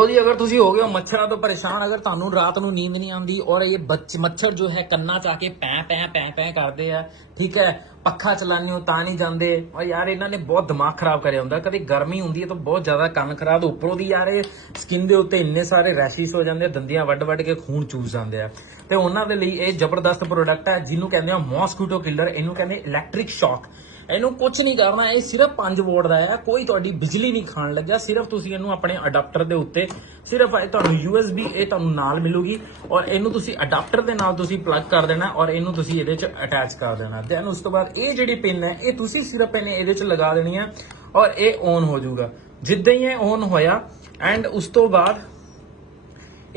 ਲੋ ਜੀ ਅਗਰ ਤੁਸੀਂ ਹੋ ਗਏ ਹੋ ਮੱਛਰਾਂ ਤੋਂ ਪਰੇਸ਼ਾਨ, ਅਗਰ ਤੁਹਾਨੂੰ ਰਾਤ ਨੂੰ ਨੀਂਦ ਨਹੀਂ ਆਉਂਦੀ ਔਰ ਇਹ ਮੱਛਰ ਜੋ ਹੈ ਕੰਨਾਂ 'ਚ ਆ ਕੇ ਪੈ ਪੈ ਪੈ ਪੈ ਕਰਦੇ ਆ, ਠੀਕ ਹੈ? ਪੱਖਾ ਚਲਾਉਂਦੇ ਹੋ ਤਾਂ ਨਹੀਂ ਜਾਂਦੇ। ਔਰ ਯਾਰ, ਇਹਨਾਂ ਨੇ ਬਹੁਤ ਦਿਮਾਗ ਖਰਾਬ ਕਰਿਆ ਹੁੰਦਾ। ਕਦੇ ਗਰਮੀ ਹੁੰਦੀ ਹੈ ਤਾਂ ਬਹੁਤ ਜ਼ਿਆਦਾ ਕੰਨ ਖਰਾਬ, ਉੱਪਰੋਂ ਦੀ ਯਾਰ ਇਹ ਸਕਿਨ ਦੇ ਉੱਤੇ ਇੰਨੇ ਸਾਰੇ ਰੈਸ਼ਿਸ ਹੋ ਜਾਂਦੇ ਆ, ਦੰਦੀਆਂ ਵੱਡ ਵੱਡ ਕੇ ਖੂਨ ਚੂਸ ਜਾਂਦੇ ਆ। ਤੇ ਉਹਨਾਂ ਦੇ ਲਈ ਇਹ ਜ਼ਬਰਦਸਤ ਪ੍ਰੋਡਕਟ ਹੈ, ਜਿਹਨੂੰ ਕਹਿੰਦੇ ਆ ਮੌਸਕੀਟੋ ਕਿਲਰ ਇਹਨੂੰ ਕਹਿੰਦੇ ਇਲੈਕਟ੍ਰਿਕ ਸ਼ੌਕ ਇਹਨੂੰ ਕੁਝ ਨਹੀਂ ਕਰਨਾ, ਇਹ ਸਿਰਫ 5 ਵੋਟ ਦਾ ਹੈ ਕੋਈ ਤੁਹਾਡੀ ਬਿਜਲੀ ਨਹੀਂ ਖਾਣ ਲੱਗਿਆ, ਸਿਰਫ ਤੁਸੀਂ ਇਹਨੂੰ ਆਪਣੇ ਅਡਾਪਟਰ ਦੇ ਉੱਤੇ, ਸਿਰਫ ਇਹ ਤੁਹਾਨੂੰ USB, ਇਹ ਤੁਹਾਨੂੰ ਨਾਲ ਮਿਲੂਗੀ। ਔਰ ਇਹਨੂੰ ਤੁਸੀਂ ਅਡਾਪਟਰ ਦੇ ਨਾਲ ਤੁਸੀਂ ਪਲੱਗ ਕਰ ਦੇਣਾ ਔਰ ਇਹਨੂੰ ਤੁਸੀਂ ਇਹਦੇ 'ਚ ਅਟੈਚ ਕਰ ਦੇਣਾ। ਦੈਨ ਉਸ ਤੋਂ ਬਾਅਦ ਇਹ ਜਿਹੜੀ ਪਿਨ ਹੈ, ਇਹ ਤੁਸੀਂ ਸਿਰਫ ਇਹਨੇ ਇਹਦੇ 'ਚ ਲਗਾ ਦੇਣੀ ਹੈ ਔਰ ਇਹ ਔਨ ਹੋ ਜਾਊਗਾ। ਜਿੱਦਾਂ ਹੀ ਇਹ ਔਨ ਹੋਇਆ ਐਂਡ ਉਸ ਤੋਂ ਬਾਅਦ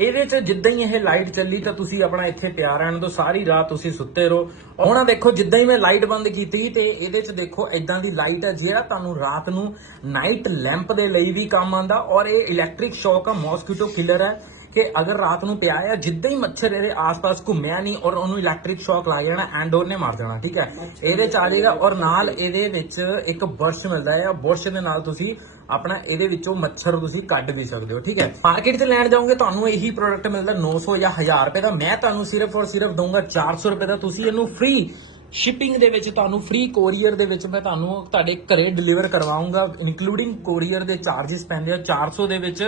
ਇਹਦੇ 'ਚ ਜਿੱਦਾਂ ਹੀ ਇਹ ਲਾਈਟ ਚੱਲੀ ਤਾਂ ਤੁਸੀਂ ਆਪਣਾ ਇੱਥੇ ਪਿਆ ਰਹਿਣ ਤੋਂ ਸਾਰੀ ਰਾਤ ਤੁਸੀਂ ਸੁੱਤੇ ਰਹੋ। ਹੁਣ ਦੇਖੋ, ਜਿੱਦਾਂ ਹੀ ਮੈਂ ਲਾਈਟ ਬੰਦ ਕੀਤੀ ਤੇ ਇਹਦੇ 'ਚ ਦੇਖੋ ਇਦਾਂ ਦੀ ਲਾਈਟ ਹੈ ਜਿਹੜਾ ਤੁਹਾਨੂੰ ਰਾਤ ਨੂੰ ਨਾਈਟ ਲੈਂਪ ਦੇ ਲਈ ਵੀ ਕੰਮ ਆਂਦਾ ਔਰ ਇਹ ਇਲੈਕਟ੍ਰਿਕ ਸ਼ੌਕ ਆ ਮੌਸਕੀਟੋ ਕਿਲਰ ਹੈ ਕਿ ਅਗਰ ਰਾਤ ਨੂੰ ਪਿਆ ਆ ਜਿੱਦਾਂ ਹੀ ਮੱਛਰ ਇਹਦੇ ਆਸ-ਪਾਸ ਘੁੰਮਿਆ ਨਹੀਂ ਔਰ ਉਹਨੂੰ ਇਲੈਕਟ੍ਰਿਕ ਸ਼ੌਕ ਲੱਗ ਜਾਣਾ ਐਂਡ ਉਹਨੇ ਮਾਰ ਜਾਣਾ ਠੀਕ ਹੈ? ਇਹਦੇ ਚ ਆ ਜਾਏਗਾ ਔਰ ਨਾਲ ਇਹਦੇ ਵਿੱਚ ਇੱਕ ਬੁਰਸ਼ ਮਿਲਦਾ ਹੈ ਬੁਰਸ਼ ਦੇ ਨਾਲ ਤੁਸੀਂ ਆਪਣਾ ਇਹਦੇ ਵਿੱਚੋਂ ਮੱਛਰ ਤੁਸੀਂ ਕੱਢ ਵੀ ਸਕਦੇ ਹੋ ਠੀਕ ਹੈ? ਮਾਰਕੀਟ 'ਚ ਲੈਣ ਜਾਓਗੇ ਤੁਹਾਨੂੰ ਇਹੀ ਪ੍ਰੋਡਕਟ ਮਿਲਦਾ 900 ਜਾਂ 1000 ਰੁਪਏ ਦਾ। ਮੈਂ ਤੁਹਾਨੂੰ ਸਿਰਫ ਔਰ ਸਿਰਫ ਦਊਂਗਾ 400 ਰੁਪਏ ਦਾ। ਤੁਸੀਂ ਇਹਨੂੰ ਫ੍ਰੀ ਸ਼ਿਪਿੰਗ ਦੇ ਵਿੱਚ ਤੁਹਾਨੂੰ ਫ੍ਰੀ ਕੋਰੀਅਰ ਦੇ ਵਿੱਚ ਮੈਂ ਤੁਹਾਨੂੰ ਤੁਹਾਡੇ ਘਰੇ ਡਿਲੀਵਰ ਕਰਵਾਉਂਗਾ ਇਨਕਲੂਡਿੰਗ ਕੋਰੀਅਰ ਦੇ ਚਾਰजेस ਪੈਂਦੇ ਆ 400 ਦੇ ਵਿੱਚ।